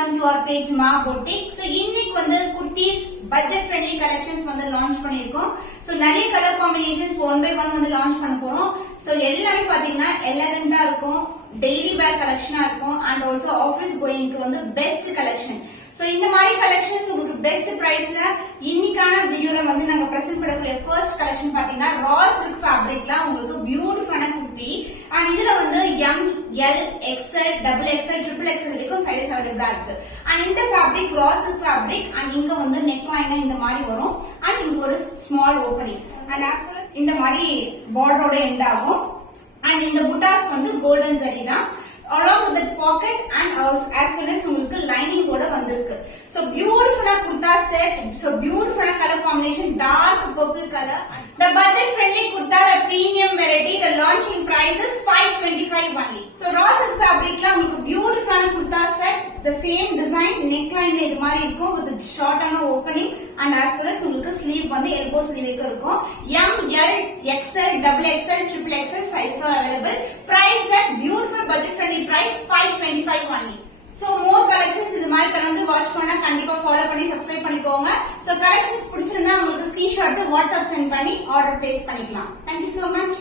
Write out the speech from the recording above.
welcome to our page Ma Boutique. So இன்னைக்கு வந்து kurtis budget friendly collections வந்து launch பண்ணிருக்கோம். So நிறைய color combinations one by one வந்து launch பண்ண போறோம். So எல்லாமே பாத்தீங்கன்னா elegant-ஆ இருக்கும், daily wear collection-ஆ இருக்கும் and also office going-க்கு வந்து best collection. So இந்த மாதிரி collections உங்களுக்கு best price-ல இன்னைக்கான வீடியோல வந்து நாங்க பிரசன்ட் பண்ணக்கூடிய first collection பாத்தீங்கன்னா raw silk fabric-ல உங்களுக்கு beautiful-ஆன kurti and இதுல வந்து M, L, XL, XXL, XXL வரைக்கும் size available இருக்கு. And இந்த fabric raw silk fabric and இங்க வந்து neckline இந்த மாதிரி வரும் and இங்க ஒரு small opening and as well as இந்த மாதிரி border-ஓட end ஆகும் and இந்த buttas வந்து golden zari தான். Along with that pocket and as well as உங்களுக்கு lining ஓட வந்திருக்கு. So beautiful kurta set, so beautiful color combination, dark purple color. The budget friendly kurta, the premium variety, the launching price is 525 only. So raw silk fabric la உங்களுக்கு beautiful kurta set, the same design, neckline இது மாதிரி இருக்கும் with short ஆன opening and as well as உங்களுக்கு sleeve வந்து elbow sleeve இருக்கும். M, L, XL, XXL, XXL size are available. Price that beautiful budget friendly price 525 only. So more collections இது மாதிரி தொடர்ந்து வாட்ச் பண்ணா கண்டிப்பா ஃபாலோ பண்ணி சப்ஸ்கிரைப் பண்ணிக்கோங்க. So collections பிடிச்சிருந்தா உங்களுக்கு ஸ்கிரீன்ஷாட் வாட்ஸ்அப் சென்ட் பண்ணி ஆர்டர் பிளேஸ் பண்ணிக்கலாம். Thank you so much.